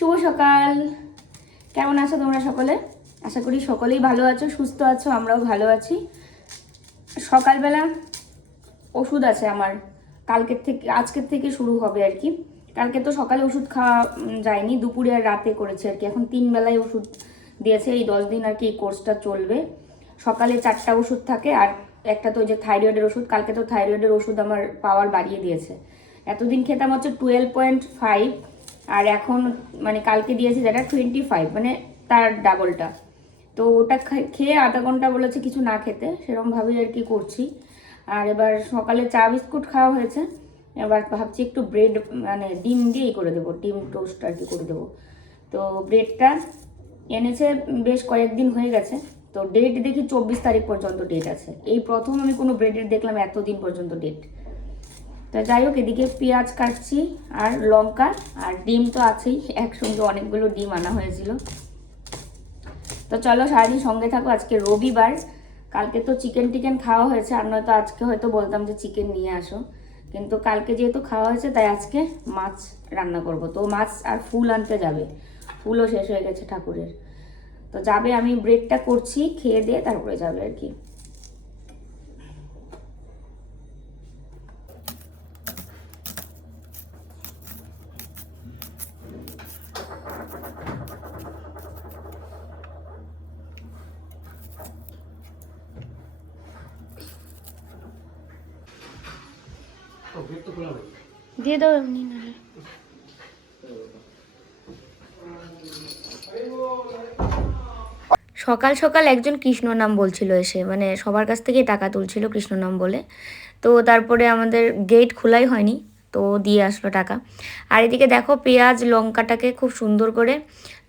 শুভ সকাল। কেমন আছো তোমরা সকলে? আশা করি সকলেই ভালো আছো, সুস্থ আছো, আমরাও ভালো আছি। সকালবেলা ওষুধ আছে আমার, আজকের থেকে শুরু হবে আর কি। কালকে তো সকালে ওষুধ খাওয়া যায়নি, দুপুরে আর রাতে করেছে আর কি। এখন 3 বেলায় ওষুধ দিয়েছে, এই 10 দিন আর কি এই কোর্সটা চলবে। সকালে 4টা ওষুধ থাকে, আর একটা তো যে থাইরয়েডের ওষুধ, কালকে তো থাইরয়েডের ওষুধ আমার পাওয়ার বাড়িয়ে দিয়েছে। এতদিন খেতাম হচ্ছে 12.5, আর এখন মানে কালকে দিয়েছে যেটা 25, মানে তার ডাবলটা। তো ওটা খেয়ে আধা ঘন্টা বলেছে কিছু না খেতে, সেরকমভাবেই আর কি করছি। আর এবার সকালে চা বিস্কুট খাওয়া হয়েছে, এবার ভাবছি একটু ব্রেড মানে ডিম দিয়েই করে দেবো, ডিম টোস্ট আর কি করে দেবো। তো ব্রেডটা এনেছে বেশ কয়েকদিন হয়ে গেছে, তো ডেট দেখি 24 তারিখ পর্যন্ত ডেট আছে। এই প্রথম আমি কোনো ব্রেডের দেখলাম এতদিন পর্যন্ত ডেট। তো যাই হোক, এদিকে পেঁয়াজ কাটছি আর লঙ্কা, আর ডিম তো আছেই, একসঙ্গে অনেকগুলো ডিম আনা হয়েছিল। তো চলো সারাদিন সঙ্গে থাকো। আজকে রবিবার, কালকে তো চিকেন খাওয়া হয়েছে, আর নয়তো আজকে হয়তো বলতাম যে চিকেন নিয়ে আসো, কিন্তু কালকে যেহেতু খাওয়া হয়েছে তাই আজকে মাছ রান্না করব। তো মাছ আর ফুল আনতে যাবে, ফুলও শেষ হয়ে গেছে ঠাকুরের। তো যাবে, আমি ব্রেডটা করছি, খেয়ে দিয়ে তারপরে যাবে আর কি। দিয়ে দাও এমনি নাহলে। সকাল সকাল একজন কৃষ্ণ নাম বলছিল এসে, মানে সবার কাছ থেকেই টাকা তুলছিল কৃষ্ণ নাম বলে। তো তারপরে আমাদের গেট খোলাই হয়নি, তো দিয়ে আসলো টাকা। আর এদিকে দেখো পেঁয়াজ লঙ্কাটাকে খুব সুন্দর করে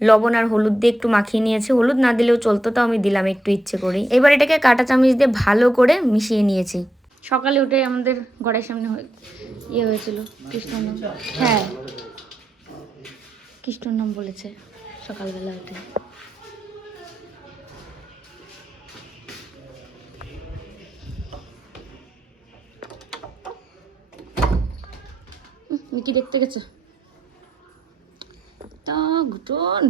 লবণ আর হলুদ দিয়ে একটু মাখিয়ে নিয়েছি। হলুদ না দিলেও চলতো, তো আমি দিলাম একটু ইচ্ছে করেই। এবার এটাকে কাঁটা চামচ দিয়ে ভালো করে মিশিয়ে নিয়েছি। সকালে উঠে আমাদের ঘরের সামনে ইয়ে হয়েছিল কৃষ্ণ নাম। হ্যাঁ, কৃষ্ণ নাম বলেছে সকালবেলা উঠে। মিকি দেখতে গেছে তা ঘুটন।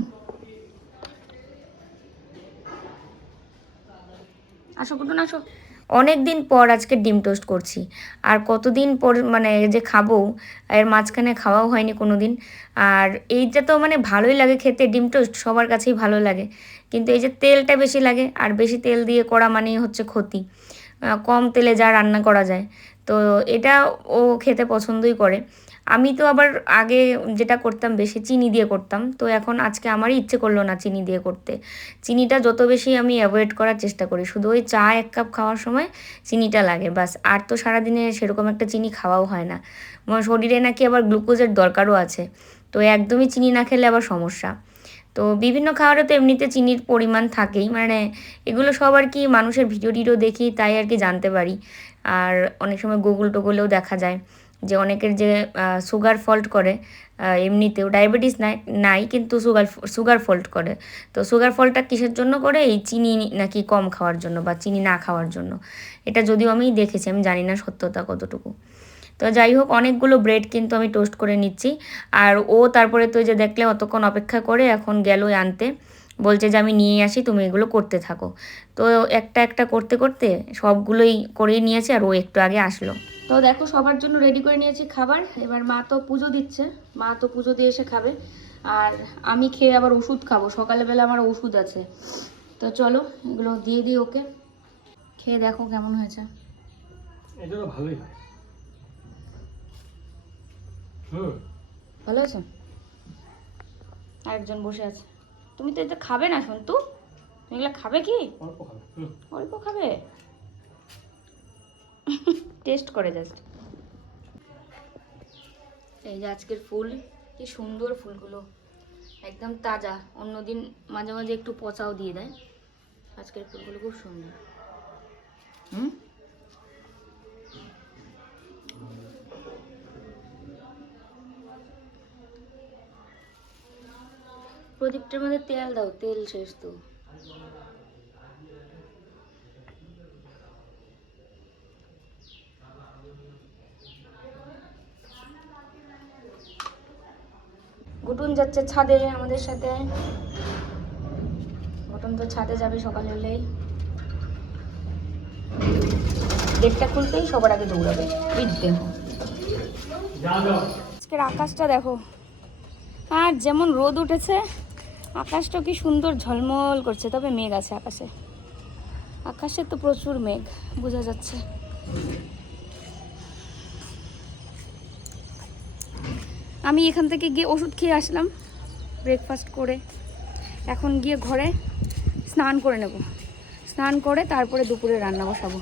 আসো ঘুটন আসো। অনেক দিন পর আজকে ডিম টোস্ট করছি, আর কতদিন পর মানে যে খাবো, এর মাঝখানে খাওয়াও হয়নি কোনো দিন। আর এইটা তো মানে ভালোই লাগে খেতে, ডিম টোস্ট সবার কাছেই ভালো লাগে, কিন্তু এই যে তেলটা বেশি লাগে, আর বেশি তেল দিয়ে করা মানেই হচ্ছে ক্ষতি। কম তেলে যা রান্না করা যায়, তো এটা ও খেতে পছন্দই করে। আমি তো আবার আগে যেটা করতাম বেশি চিনি দিয়ে করতাম, তো এখন আজকে আমারই ইচ্ছে করলো না চিনি দিয়ে করতে। চিনিটা যত বেশি আমি অ্যাভয়েড করার চেষ্টা করি, শুধু ওই চা 1 কাপ খাওয়ার সময় চিনিটা লাগে বাস। আর তো সারাদিনে সেরকম একটা চিনি খাওয়াও হয় না। আমার শরীরে নাকি আবার গ্লুকোজের দরকারও আছে, তো একদমই চিনি না খেলে আবার সমস্যা। তো বিভিন্ন খাবারে তো এমনিতে চিনির পরিমাণ থাকেই, মানে এগুলো সব আর কি মানুষের ভিডিও টিডিও দেখি তাই আর কি জানতে পারি। আর অনেক সময় গুগল টোগলেও দেখা যায় যে অনেকের যে সুগার ফল্ট করে, এমনিতেও ডায়াবেটিস নাই নাই কিন্তু সুগার ফল্ট করে। তো সুগার ফলটা কিসের জন্য করে? এই চিনি নাকি কম খাওয়ার জন্য বা চিনি না খাওয়ার জন্য। এটা যদিও আমি দেখেছি, আমি জানি না সত্যতা কতটুকু। তো যাই হোক, অনেকগুলো ব্রেড কিন্তু আমি টোস্ট করে নিচ্ছি। আর ও তারপরে তো যে দেখলে অতক্ষণ অপেক্ষা করে এখন গেল আনতে, বলছে যে আমি নিয়ে আসি, তুমি এগুলো করতে থাকো। তো একটা একটা করতে করতে সবগুলোই করেই নিয়েছে, আর ও একটু আগে আসলো। তো দেখো সবার জন্য রেডি করে নিয়েছি খাবার। এবার মা তো পুজো দিচ্ছে, মা তো পুজো দিয়ে এসে খাবে, আর আমি খেয়ে আবার ওষুধ খাবো, সকালবেলা আমার ওষুধ আছে। তো চলো এগুলো দিয়ে দিই ওকে, খেয়ে দেখো কেমন হয়েছে। এটা তো ভালোই হয়। ভালো হয়েছে। আরেকজন বসে আছে। তুমি তো এটা খাবে না সন্তু, তুমি এগুলো খাবে কি? অল্প খাবে। অল্প খাবে, টেস্ট করে জাস্ট। এই যে আজকের ফুল, কি সুন্দর ফুলগুলো, একদম তাজা। অন্যদিন মাঝে মাঝে একটু পচাও দিয়ে দেয়, আজকের ফুলগুলো খুব সুন্দর। হুম, প্রদীপটার মধ্যে তেল দাও, তেল শেষ তো। ঘুটুন যাচ্ছে ছাদে আমাদের সাথে। ঘুটুন তো ছাদে যাবে সকাল হলেই, গেটটা খুলতেই সবার আগে দৌড়াবে। দেখো আজকের আকাশটা দেখো, আর যেমন রোদ উঠেছে আকাশটা কি সুন্দর ঝলমল করছে, তবে মেঘ আছে আকাশে। আকাশে তো প্রচুর মেঘ বোঝা যাচ্ছে। আমি এখান থেকে গিয়ে ওষুধ খেয়ে আসলাম ব্রেকফাস্ট করে। এখন গিয়ে ঘরে স্নান করে নেব, স্নান করে তারপরে দুপুরে রান্না বসাবো।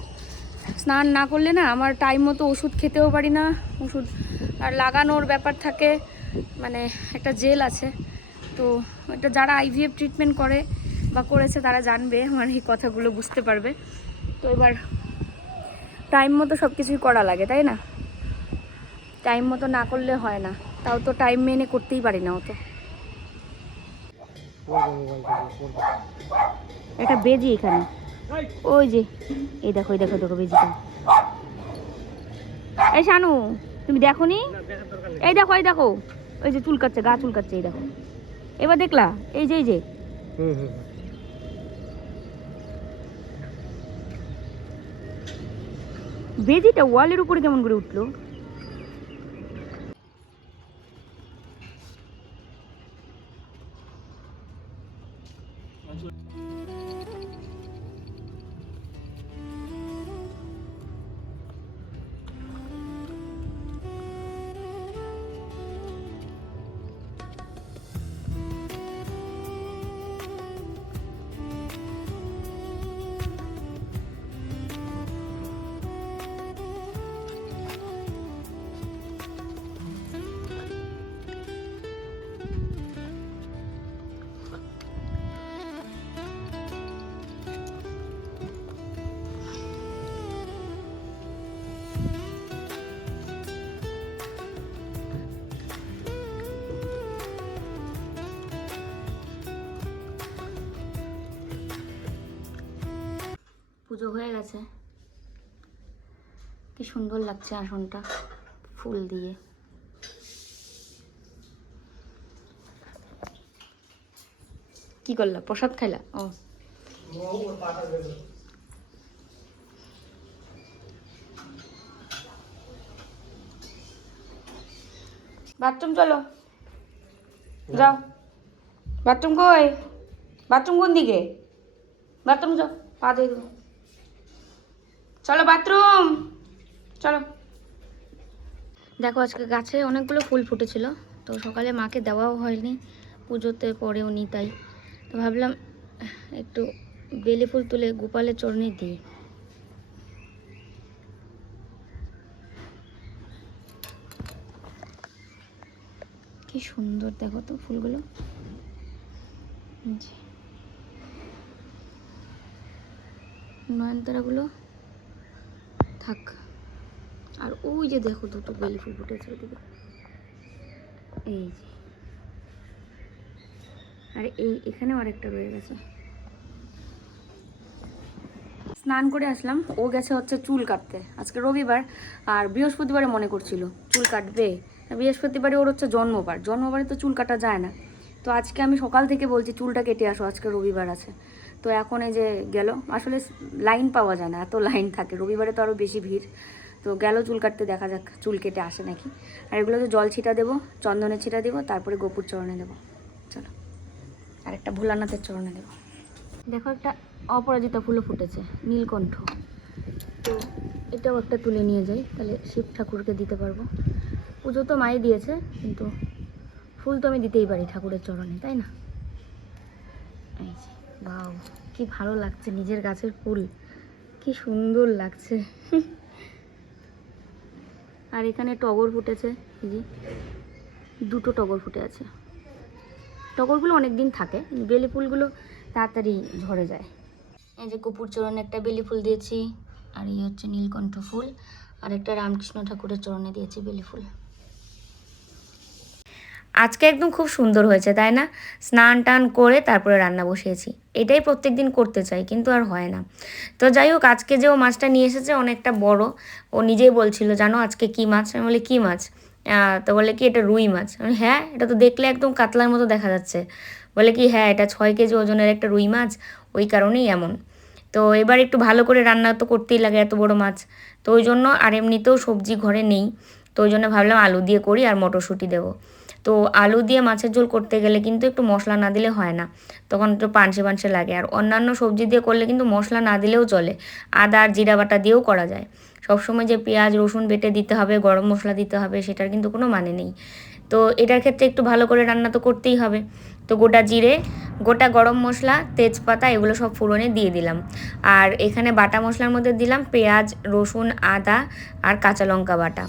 স্নান না করলে না আমার টাইম মতো ওষুধ খেতেও পারি না, ওষুধ আর লাগানোর ব্যাপার থাকে, মানে একটা জেল আছে তো। এটা যারা আইভিএফ ট্রিটমেন্ট করে বা করেছে তারা জানবে, মানে এই কথাগুলো বুঝতে পারবে। তো এবার টাইম মতো সব কিছুই করা লাগে, তাই না? টাইম মতো না করলে হয় না, তাও তো টাইম মেনে করতেই পারি না অত। একটা বেজি এখানে, ওই যে এই দেখো এই দেখো দেখো বেজিটা। এই শানু তুমি দেখো নি? এই দেখো এই দেখো, ওই যে চুলকাচ্ছে, গা চুলকাচ্ছে, এই দেখো। এবার দেখলা? এই যে এই যে বেজিটা ওয়ালের উপরে কেমন করে উঠলো? পুজো হয়ে গেছে, কি সুন্দর লাগছে আসনটা ফুল দিয়ে। কি করলা? প্রসাদ খাইলা? ও বাথরুম চলো, যাও। বাথরুম কই? বাথরুম কোন দিকে? বাথরুম যাও, পা দিয়ে দেবো। চলো বাথরুম চলো। দেখো আজকে গাছে অনেকগুলো ফুল ফুটেছিল, তো সকালে মাকে দেওয়াও হয়নি, পুজোতে পরেও নি, তাই তো ভাবলাম একটু বেলি ফুল তুলে গোপালের চরণে দিই। কি সুন্দর দেখো তো ফুলগুলো। নয়নতারাগুলো থাক, আর ওই যে দেখো দুটো বেলি ফুল ফুটেছে ওদিকে, এই যে, আর এই এখানেও আরেকটা রয়ে গেছে। স্নান করে আসলাম, ও গেছে হচ্ছে চুল কাটতে। আজকে রবিবার, আর বৃহস্পতিবারে মনে করছিল চুল কাটবে, বৃহস্পতিবারে ওর হচ্ছে জন্মবার, জন্মবারে তো চুল কাটা যায় না। তো আজকে আমি সকাল থেকে বলছি চুলটা কেটে আসো, আজকে রবিবার আছে। তো এখন এই যে গেল, আসলে লাইন পাওয়া যায় না, এত লাইন থাকে রবিবারে, তো আরও বেশি ভিড়। তো গেল চুল কাটতে, দেখা যাক চুল কেটে আসে নাকি। আর এগুলোতে জল ছিটা দেবো, চন্দনের ছিটা দেবো, তারপরে গোপুর চরণে দেবো। চলো, আর একটা ভোলানাথের চরণে দেবো। দেখো একটা অপরাজিতা ফুলও ফুটেছে, নীলকণ্ঠ। তো এটাও একটা তুলে নিয়ে যাই, তাহলে শিব ঠাকুরকে দিতে পারবো। পুজো তো মাই দিয়েছে, কিন্তু ফুল তো আমি দিতেই পারি ঠাকুরের চরণে, তাই না? এই যে বাও, কি ভালো লাগছে, নিজের গাছের ফুল কি সুন্দর লাগছে। আর এখানে টগর ফুটেছে, এই যে দুটো টগর ফুটে আছে। টগরগুলো অনেক দিন থাকে, বেলি ফুলগুলো তাড়াতাড়ি ঝরে যায়। এই যে কপুর চরণে একটা বেলি ফুল দিয়েছি, আর এই হচ্ছে নীলকণ্ঠ ফুল, আর একটা রামকৃষ্ণ ঠাকুরের চরণে দিয়েছি বেলি ফুল। আজকে একদম খুব সুন্দর হয়েছে, তাই না? স্নান টান করে তারপরে রান্না বসিয়েছি। এটাই প্রত্যেক দিন করতে চাই, কিন্তু আর হয় না। তো যাই হোক, আজকে যে ও মাছটা নিয়ে এসেছে অনেকটা বড়, ও নিজেই বলছিল জানো আজকে কী মাছ? আমি বলি কী মাছ? তো বলে কি এটা রুই মাছ। আমি হ্যাঁ, এটা তো দেখলে একদম কাতলার মতো দেখা যাচ্ছে। বলে কি হ্যাঁ, এটা 6 কেজি ওজনের একটা রুই মাছ, ওই কারণেই এমন। তো এবার একটু ভালো করে রান্না তো করতেই লাগে, এত বড় মাছ। তো ওই জন্য, আর এমনিতেও সবজি ঘরে নেই, তো ওই জন্য ভাবলাম আলু দিয়ে করি আর মটরশুঁটি দেবো। তো আলু দিয়ে মাছের ঝোল করতে গেলে কিন্তু একটু মশলা না দিলে হয় না, তখন একটু পানসে পানসে লাগে। আর অন্যান্য সবজি দিয়ে করলে কিন্তু মশলা না দিলেও চলে, আদা আর জিরা বাটা দিয়েও করা যায়। সবসময় যে পেঁয়াজ রসুন বেটে দিতে হবে, গরম মশলা দিতে হবে, সেটার কিন্তু কোনো মানে নেই। তো এটার ক্ষেত্রে একটু ভালো করে রান্না তো করতেই হবে। তো গোটা জিরে, গোটা গরম মশলা, তেজপাতা এগুলো সব ফোড়নে দিয়ে দিলাম। আর এখানে বাটা মশলার মধ্যে দিলাম পেঁয়াজ রসুন আদা আর কাঁচা লঙ্কা বাটা।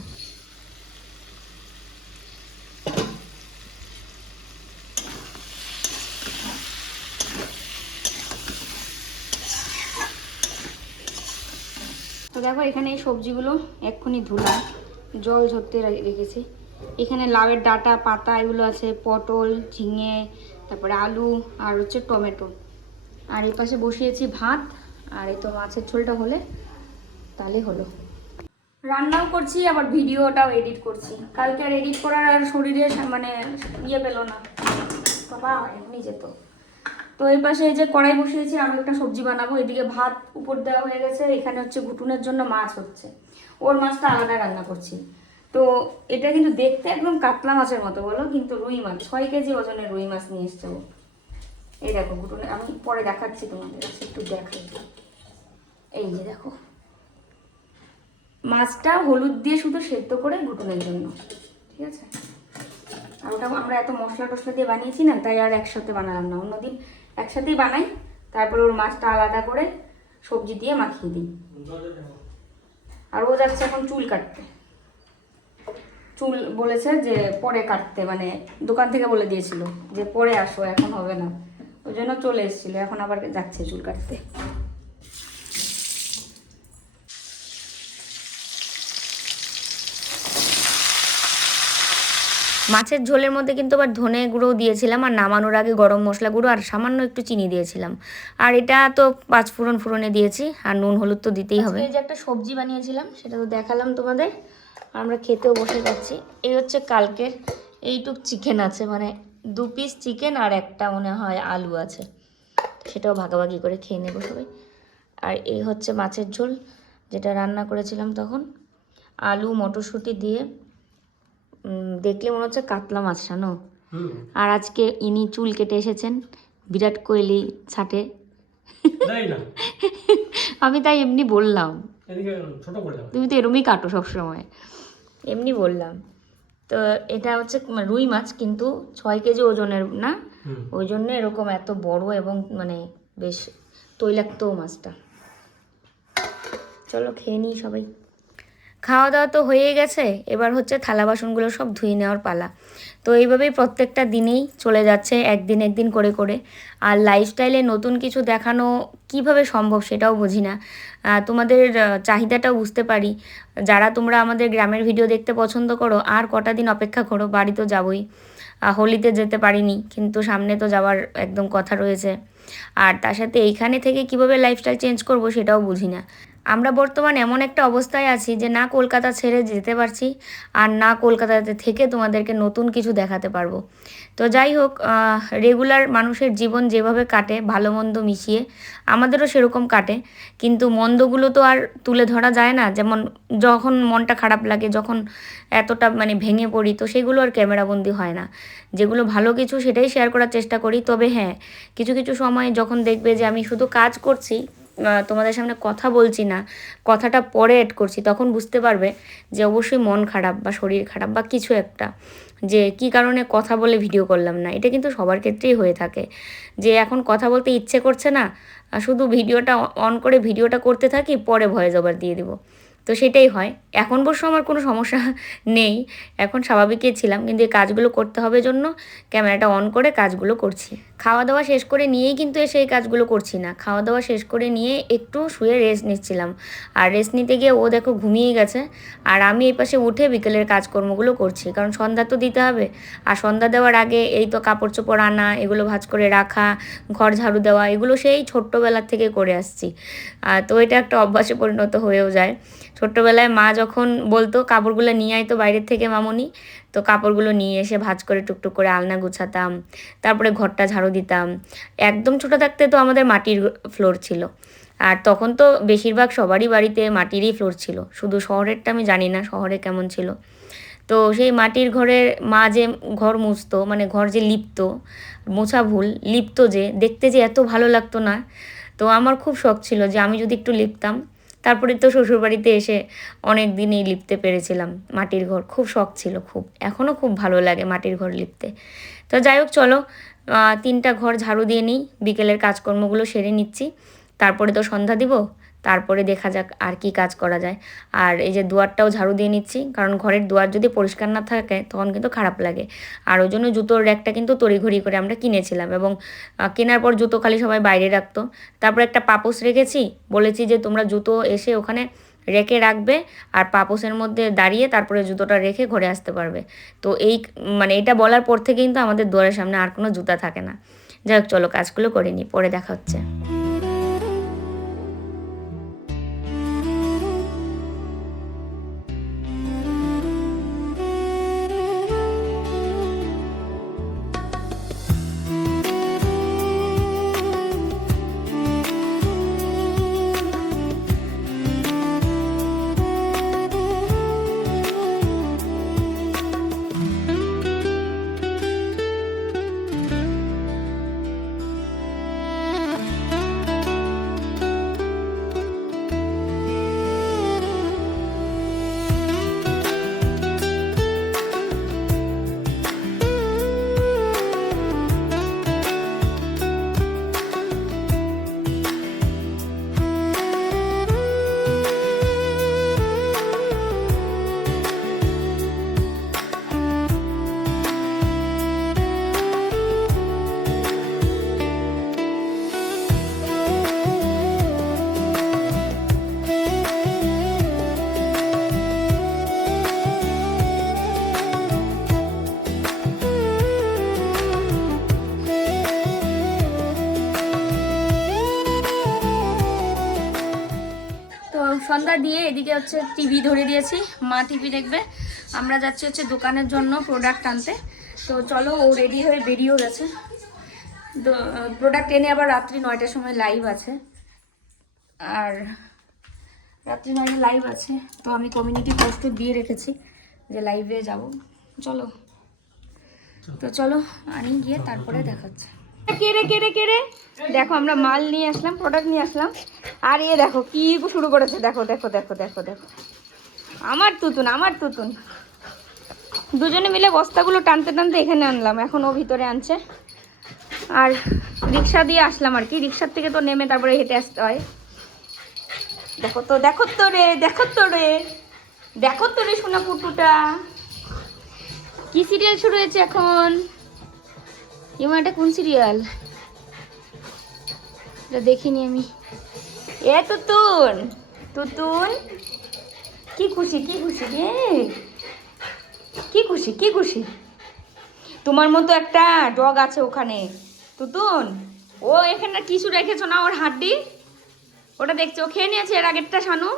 তো দেখো এখানে এই সবজিগুলো এক্ষুনি ধুলাম, জল ঝরতে রেখেছি। এখানে লাউয়ের ডাঁটা পাতা এগুলো আছে, পটল ঝিঙে, তারপরে আলু আর হচ্ছে টমেটো। আর এই পাশে বসিয়েছি ভাত, আর এই তো মাছের ঝোলটা হলে তাহলে হলো। রান্নাও করছি আবার ভিডিওটাও এডিট করছি। কালকে আর এডিট করার আর শরীরে মানে পেলো না, বাবা এমনি যেত। তো এই পাশে এই যে কড়াই বসিয়েছি, আমি একটা সবজি বানাবো। এদিকে ভাত উপর দেওয়া হয়ে গেছে, এখানে হচ্ছে ঘুটুনের জন্য মাছ হচ্ছে, ওর মাছটা আলাদা রান্না করছি। তো এটা কিন্তু দেখতে একদম কাতলা মাছের মতো বলো, কিন্তু রুই মাছ, 6 কেজি ওজনের রুই মাছ নিয়ে এসছে ও। এই দেখো ঘুটুনে, আমি পরে দেখাচ্ছি তোমাদের কাছে, একটু দেখাই। এই যে দেখো মাছটা হলুদ দিয়ে শুধু সেদ্ধ করে ঘুটুনের জন্য, ঠিক আছে। আর ওটা আমরা এত মশলা টশলা দিয়ে বানিয়েছি না, তাই আর একসাথে বানালাম না। অন্যদিন একসাথেই বানাই, তারপরে ওর মাছটা আলাদা করে সবজি দিয়ে মাখিয়ে দিই। আর ও যাচ্ছে এখন চুল কাটতে, চুল বলেছে যে পরে কাটতে, মানে দোকান থেকে বলে দিয়েছিল যে পরে আসো, এখন হবে না, ওই জন্য চলে এসেছিলো, এখন আবার যাচ্ছে চুল কাটতে। মাছের ঝোলের মধ্যে কিন্তু আবার ধনে গুঁড়োও দিয়েছিলাম, আর নামানোর আগে গরম মশলা গুঁড়ো আর সামান্য একটু চিনি দিয়েছিলাম। আর এটা তো 5 ফোড়নে দিয়েছি, আর নুন হলুদ তো দিতেই হবে। এই যে একটা সবজি বানিয়েছিলাম, সেটা তো দেখালাম তোমাদের, আমরা খেতেও বসে যাচ্ছি। এই হচ্ছে কালকের, এইটুক চিকেন আছে, মানে 2 পিস চিকেন আর একটা মনে হয় আলু আছে, সেটাও ভাগাভাগি করে খেয়ে নেবো সবাই। আর এই হচ্ছে মাছের ঝোল, যেটা রান্না করেছিলাম তখন, আলু মটরশুঁটি দিয়ে। দেখলে মনে হচ্ছে কাতলা মাছ জানো। আর আজকে ইনি চুল কেটে এসেছেন বিরাট কোহলি ছাটে। আমি তাই এমনি বললাম, তুমি তো এরমই কাটো সবসময়, এমনি বললাম। তো এটা হচ্ছে রুই মাছ, কিন্তু 6 কেজি ওজনের না, ওই জন্য এরকম এত বড় এবং মানে বেশ তৈলাক্ত মাছটা। চলো খেয়ে নিই সবাই। খাওয়া দাওয়া তো হয়ে গেছে, এবার হচ্ছে থালা বাসনগুলো সব ধুয়ে নেওয়ার পালা। তো এইভাবেই প্রত্যেকটা দিনেই চলে যাচ্ছে, একদিন একদিন করে করে। আর লাইফস্টাইলে নতুন কিছু দেখানো কিভাবে সম্ভব সেটাও বুঝি না। তোমাদের চাহিদাটাও বুঝতে পারি। যারা তোমরা আমাদের গ্রামের ভিডিও দেখতে পছন্দ করো, আর কটা দিন অপেক্ষা করো, বাড়ি তো যাবই। হোলিতে যেতে পারিনি, কিন্তু সামনে তো যাওয়ার একদম কথা রয়েছে। আর তার সাথে এইখানে থেকে কিভাবে লাইফস্টাইল চেঞ্জ করব সেটাও বুঝি না। আমরা বর্তমান এমন একটা অবস্থায় আছি যে না কলকাতা ছেড়ে যেতে পারছি, আর না কলকাতাতে থেকে তোমাদেরকে নতুন কিছু দেখাতে পারবো। তো যাই হোক, রেগুলার মানুষের জীবন যেভাবে কাটে ভালো মন্দ মিশিয়ে, আমাদেরও সেরকম কাটে। কিন্তু মন্দগুলো তো আর তুলে ধরা যায় না, যেমন যখন মনটা খারাপ লাগে, যখন এতটা মানে ভেঙে পড়ি, তো সেগুলো আর ক্যামেরাবন্দি হয় না। যেগুলো ভালো কিছু সেটাই শেয়ার করার চেষ্টা করি। তবে হ্যাঁ, কিছু কিছু সময় যখন দেখবে যে আমি শুধু কাজ করছি, তোমাদের সামনে কথা বলছি না, কথাটা পরে এড করছি, তখন বুঝতে পারবে যে অবশ্যই মন খারাপ বা শরীর খারাপ বা কিছু একটা, যে কি কারণে কথা বলে ভিডিও করলাম না। এটা কিন্তু সবার ক্ষেত্রেই হয়ে থাকে, যে এখন কথা বলতে ইচ্ছে করছে না, শুধু ভিডিওটা অন করে ভিডিওটা করতে থাকি, পরে ভয়েস ওভার দিয়ে দিব। তো সেটাই হয়। এখন অবশ্য আমার কোনো সমস্যা নেই, এখন স্বাভাবিকই ছিলাম, কিন্তু এই কাজগুলো করতে হবে জন্য ক্যামেরাটা অন করে কাজগুলো করছি। খাওয়া দাওয়া শেষ করে নিয়েই কিন্তু এসে এই কাজগুলো করছি না, খাওয়া দাওয়া শেষ করে নিয়ে একটু শুয়ে রেস্ট নিচ্ছিলাম। আর রেস্ট নিতে গিয়ে ও দেখো ঘুমিয়ে গেছে, আর আমি এই পাশে উঠে বিকেলের কাজকর্মগুলো করছি, কারণ সন্ধ্যা তো দিতে হবে। আর সন্ধ্যা দেওয়ার আগে এই তো কাপড় চোপড় আনা, এগুলো ভাঁজ করে রাখা, ঘর ঝাড়ু দেওয়া, এগুলো সেই ছোট্টোবেলার থেকে করে আসছি। তো এটা একটা অভ্যাসে পরিণত হয়েও যায়। ছোট্টোবেলায় মা যখন বলতো কাপড়গুলো নিয়ে আয় তো বাইরের থেকে মামুনি, তো কাপড়গুলো নিয়ে এসে ভাঁজ করে টুকটুক করে আলনা গুছাতাম, তারপরে ঘরটা ঝাড়ু দিতাম। একদম ছোটো থাকতে তো আমাদের মাটির ফ্লোর ছিল, আর তখন তো বেশিরভাগ সবারই বাড়িতে মাটিরই ফ্লোর ছিল, শুধু শহরেরটা আমি জানি না শহরে কেমন ছিল। তো সেই মাটির ঘরের মা যে ঘর মুছতো, মানে ঘর যে লিপতো, মোছা ভুল, লিপতো যে, দেখতে যে এত ভালো লাগতো না। তো আমার খুব শখ ছিল যে আমি যদি একটু লিপতাম। তারপরে তো শ্বশুরবাড়িতে এসে অনেক দিনই লিপতে পেরেছিলাম মাটির ঘর, খুব শখ ছিল খুব, এখনও খুব ভালো লাগে মাটির ঘর লিপতে। তো যাই হোক চলো, 3টা ঘর ঝাড়ু দিয়ে নিই, বিকেলের কাজকর্মগুলো সেরে নিচ্ছি, তারপরে তো সন্ধ্যা দিব, তারপরে দেখা যাক আর কি কাজ করা যায়। আর এই যে দুয়ারটাও ঝাড়ু দিয়ে নিচ্ছি, কারণ ঘরের দুয়ার যদি পরিষ্কার না থাকে তখন কিন্তু খারাপ লাগে। আর ওই জন্য জুতোর র্যাকটা কিন্তু তড়িঘড়ি করে আমরা কিনেছিলাম, এবং কেনার পর জুতো খালি সবাই বাইরে রাখতো। তারপর একটা পাপোশ রেখেছি, বলেছি যে তোমরা জুতো এসে ওখানে রেখে রাখবে, আর পাপোশের মধ্যে দাঁড়িয়ে তারপরে জুতোটা রেখে ঘরে আসতে পারবে। তো এই মানে এটা বলার পর থেকে কিন্তু আমাদের দুয়ারের সামনে আর কোনো জুতা থাকে না। যাই হোক চলো কাজগুলো করে নিই, পরে দেখা হচ্ছে। সন্ধ্যা দিয়ে এদিকে হচ্ছে টিভি ধরে দিয়েছি, মা টিভি দেখবে, আমরা যাচ্ছি হচ্ছে দোকানের জন্য প্রোডাক্ট আনতে। তো চলো, ও রেডি হয়ে বেরিয়েও গেছে। প্রোডাক্ট এনে আবার রাত্রি 9টার সময় লাইভ আছে, আর রাত্রি 9টায় লাইভ আছে। তো আমি কমিউনিটি পোস্টও দিয়ে রেখেছি যে লাইভে যাব। চলো, তো চলো আনি গিয়ে তারপরে দেখাচ্ছে। কে রে দেখো, আমরা মাল নিয়ে আসলাম, প্রোডাক্ট নিয়ে আসলাম, আর এ দেখো কি শুরু করেছে, দেখো দেখো দেখো দেখো দেখো, আমার তুতুন দুজনে মিলে বস্তাগুলো টানতে টানতে এখানে আনলাম, এখন ও ভিতরে আনছে। আর রিক্সা দিয়ে আসলাম আর কি, রিক্সার থেকে তো নেমে তারপরে হেঁটে আসতে হয়। দেখো তো রে সোনা পুটুটা, কি সিরিয়াল শুরু হয়েছে এখন? এটা কোন সিরিয়াল? এটা দেখিনি আমি। এ তুতুন কি খুশি রে, কি খুশি। তোমার মতো একটা ডগ আছে ওখানে তুতুন, ও এখানে কিছু রেখেছো না, ওর হাড্ডি ওটা দেখছো, ও খেয়ে নিয়েছে এর আগেরটা শানু।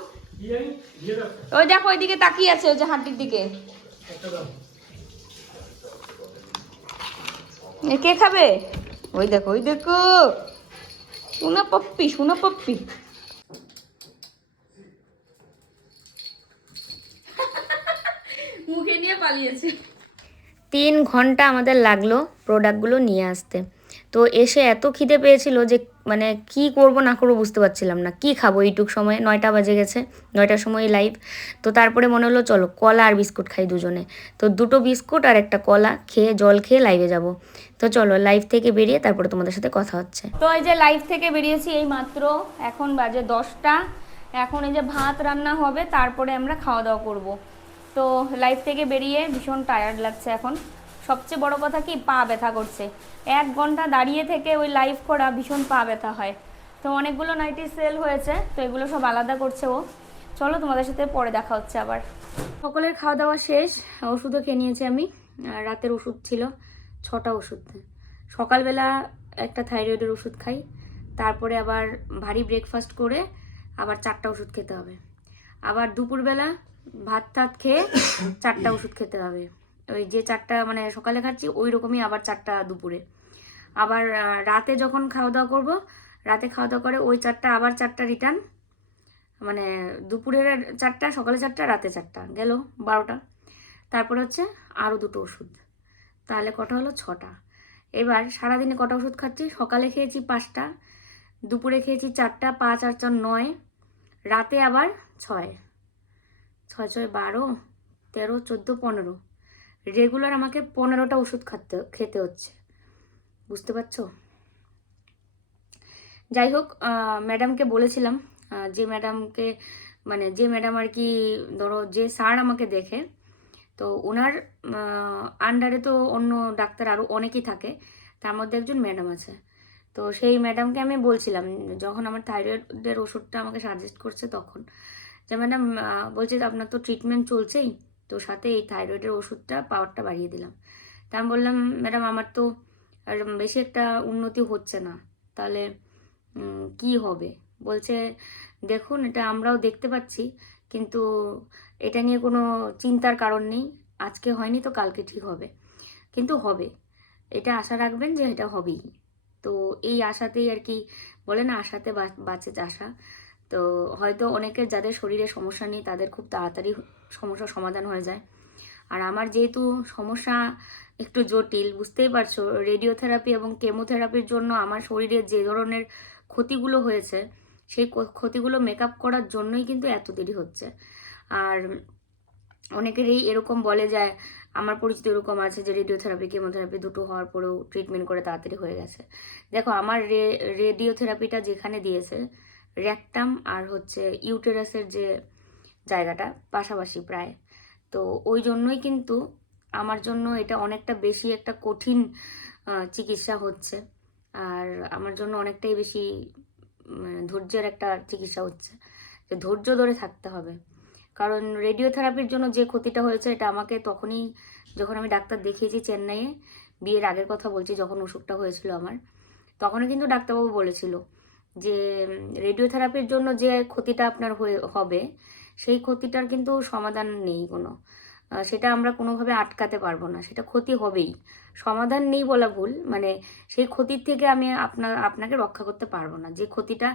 ওই দেখো ওইদিকে তাকিয়ে আছে, ওই যে হাড্ডির দিকে। কে খাবে? ওই দেখো সোনা পপ্পি মুখে নিয়ে পালিয়েছে। 3 ঘন্টা আমাদের লাগলো প্রোডাক্টগুলো নিয়ে আসতে। তো এসে এত খিদে পেয়েছিল যে মানে কি করব না করবো বুঝতে পারছিলাম না, কি খাবো এইটুক সময়, 9টা বাজে গেছে, 9টার সময় লাইভ। তো তারপরে মনে হলো চলো কলা আর বিস্কুট খাই দুজনে। তো 2টো বিস্কুট আর একটা কলা খেয়ে জল খেয়ে লাইভে যাব। তো চলো লাইভ থেকে বেরিয়ে তারপরে তোমাদের সাথে কথা হচ্ছে। তো এই যে লাইভ থেকে বেরিয়েছি এই মাত্র, এখন বাজে 10টা। এখন এই যে ভাত রান্না হবে, তারপরে আমরা খাওয়া দাওয়া করব। তো লাইভ থেকে বেরিয়ে ভীষণ টায়ার্ড লাগছে এখন, সবচেয়ে বড় কথা কি, পা ব্যথা করছে। 1 ঘন্টা দাঁড়িয়ে থেকে ওই লাইভ করা ভীষণ পা ব্যথা হয়। তো অনেকগুলো নাইটি সেল হয়েছে, তো এগুলো সব আলাদা করছে ও। চলো তোমাদের সাথে পরে দেখা হচ্ছে আবার। সকলের খাওয়া দাওয়া শেষ, ওষুধও খেয়ে নিয়েছি আমি। রাতের ওষুধ ছিল 6টা ওষুধ। সকালবেলা একটা থাইরয়েডের ওষুধ খাই, তারপরে আবার ভারী ব্রেকফাস্ট করে আবার 4টা ওষুধ খেতে হবে। আবার দুপুরবেলা ভাত টাত খেয়ে 4টা ওষুধ খেতে হবে। ওই যে 4টা মানে সকালে খাচ্ছি ওই রকমই আবার 4টা দুপুরে। আবার রাতে যখন খাওয়া দাওয়া করবো, রাতে খাওয়া দাওয়া করে ওই 4টা আবার 4টা রিটার্ন, মানে দুপুরের 4টা, সকালে 4টা, রাতে 4টা, গেল 12টা। তারপরে হচ্ছে আরও 2টো ওষুধ, তাহলে কটা হলো? 6টা। এবার সারাদিনে কটা ওষুধ খাচ্ছি? সকালে খেয়েছি 5টা, দুপুরে খেয়েছি 4টা, 5 আর 4 9, রাতে আবার 6, 6 6 12 13 14 15। রেগুলার আমাকে 15টা ওষুধ খেতে হচ্ছে, বুঝতে পারছো? যাই হোক, ম্যাডামকে বলেছিলাম, যে ম্যাডামকে মানে যে ম্যাডাম আর কি, ধরো যে স্যার আমাকে দেখে, তো ওনার আন্ডারে তো অন্য ডাক্তার আরও অনেকেই থাকে, তার মধ্যে একজন ম্যাডাম আছে। তো সেই ম্যাডামকে আমি বলছিলাম, যখন আমার থাইরয়েডের ওষুধটা আমাকে সাজেস্ট করছে, তখন যে ম্যাডাম বলছে যে আপনার তো ট্রিটমেন্ট চলছেই, তো সাথে এই থাইরয়েডের ওষুধটা পাওয়ারটা বাড়িয়ে দিলাম। তা আমি বললাম, ম্যাডাম আমার তো আর বেশি একটা উন্নতি হচ্ছে না, তাহলে কি হবে? বলছে, দেখুন এটা আমরাও দেখতে পাচ্ছি, কিন্তু এটা নিয়ে কোনো চিন্তার কারণ নেই, আজকে হয়নি তো কালকে ঠিক হবে, কিন্তু হবে, এটা আশা রাখবেন যে এটা হবেই। তো এই আশাতেই আর কি, বলে না আশাতে বাঁচে আশা। তো হয়তো অনেকের যাদের শরীরে সমস্যা নেই তাদের খুব তাড়াতাড়ি সমস্যার সমাধান হয়ে যায়। আর আমার যেহেতু সমস্যা একটু জটিল, বুঝতেই পারছো, রেডিওথেরাপি এবং কেমোথেরাপির জন্য আমার শরীরে যে ধরনের ক্ষতিগুলো হয়েছে, সেই ক্ষতিগুলো মেকআপ করার জন্যই কিন্তু এত দেরি হচ্ছে। আর অনেকেরই এরকম বলে যায়, আমার পরিচিত এরকম আছে যে রেডিওথেরাপি কেমোথেরাপি দুটো হওয়ার পরেও ট্রিটমেন্ট করে তাড়াতাড়ি হয়ে গেছে। দেখো আমার রেডিওথেরাপিটা যেখানে দিয়েছে, রেকটাম আর হচ্ছে ইউটেরাসের যে জায়গাটা পাশাপাশি প্রায়, তো ওই জন্যই কিন্তু আমার জন্য এটা অনেকটা বেশি একটা কঠিন চিকিৎসা হচ্ছে। আর আমার জন্য অনেকটাই বেশি ধৈর্যের একটা চিকিৎসা হচ্ছে, যে ধৈর্য ধরে থাকতে হবে। কারণ রেডিওথেরাপির জন্য যে ক্ষতিটা হয়েছে, এটা আমাকে তখনই, যখন আমি ডাক্তার দেখিয়েছি চেন্নাইয়ে, বিয়ের আগের কথা বলছি, যখন অসুখটা হয়েছিল আমার, তখনই কিন্তু ডাক্তারবাবু বলেছিল যে রেডিওথেরাপির জন্য যে ক্ষতিটা আপনার হবে, সেই ক্ষতিটার কিন্তু সমাধান নেই কোনো, সেটা আমরা কোনোভাবে আটকাতে পারবো না, সেটা ক্ষতি হবেই। সমাধান নেই বলা ভুল, মানে সেই ক্ষতির থেকে আমি আপনাকে রক্ষা করতে পারবো না, যে ক্ষতিটা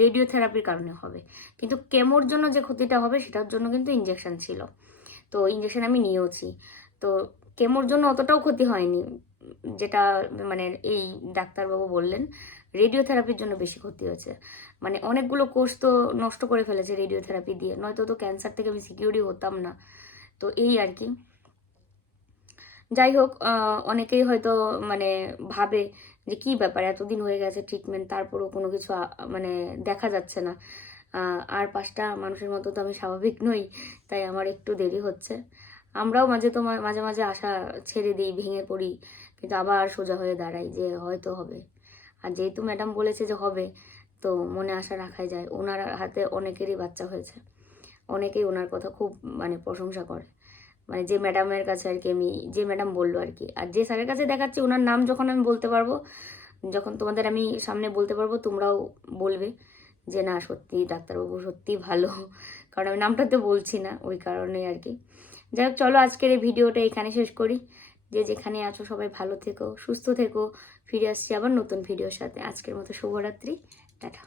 রেডিওথেরাপির কারণে হবে। কিন্তু কেমোর জন্য যে ক্ষতিটা হবে, সেটার জন্য কিন্তু ইঞ্জেকশন ছিল, তো ইঞ্জেকশন আমি নিয়েওছি। তো কেমোর জন্য অতটাও ক্ষতি হয়নি, যেটা মানে এই ডাক্তারবাবু বললেন। রেডিওথেরাপির জন্য বেশি ক্ষতি হয়েছে, মানে অনেকগুলো কোষ তো নষ্ট করে ফেলেছে রেডিওথেরাপি দিয়ে, নয়তো তো ক্যান্সার থেকে আমি সিকিউরই হতাম না। তো এই আর কি। যাই হোক, অনেকেই হয়তো মানে ভাবে যে কি ব্যাপার, এতদিন হয়ে গেছে ট্রিটমেন্ট, তারপরেও কোনো কিছু মানে দেখা যাচ্ছে না। আর 5টা মানুষের মতো তো আমি স্বাভাবিক নই, তাই আমার একটু দেরি হচ্ছে। আমরাও মাঝে মাঝে আশা ছেড়ে দিই, ভেঙে পড়ি, কিন্তু আবার সোজা হয়ে দাঁড়াই যে হয়তো হবে। আর যেহেতু ম্যাডাম বলেছে যে হবে, তো মনে আশা রাখাই যায়। ওনার হাতে অনেকেরই বাচ্চা হয়েছে, অনেকেই ওনার কথা খুব মানে প্রশংসা করে, মানে যে ম্যাডামের কাছে আর কি, আমি যে ম্যাডাম বললো আর কি। আর যে স্যারের কাছে দেখাচ্ছি, ওনার নাম যখন আমি বলতে পারবো, যখন তোমাদের আমি সামনে বলতে পারবো, তোমরাও বলবে যে না সত্যি ডাক্তারবাবু সত্যিই ভালো, কারণ আমি নামটা তো বলছি না, ওই কারণেই আর কি। যাই হোক, চলো আজকের এই ভিডিওটা এখানে শেষ করি। যে যেখানে আছো সবাই ভালো থেকো, সুস্থ থেকো। ফিরে আসছি আবার নতুন ভিডিওর সাথে। আজকের মতো শুভরাত্রি, টাটা।